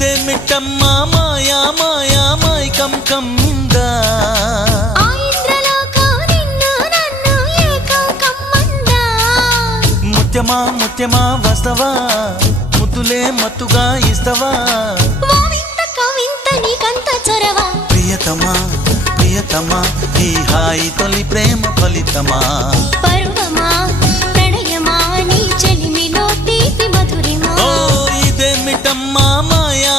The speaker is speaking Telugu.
ఇదేమిటమ్మ మాయా మాయా మైకం కమ్మిందా ముత్యమా ముత్యమా వస్తవా ముద్దులే మత్తుగా ఇస్తవా ప్రియతమా ప్రియతమా ఈ హాయి తొలి ప్రేమ ఫలితమా పర్వమా ప్రణయమా నీ చెలిమిలో తీపి మధురిమా ఓ ఇదేమిటమ్మా మాయా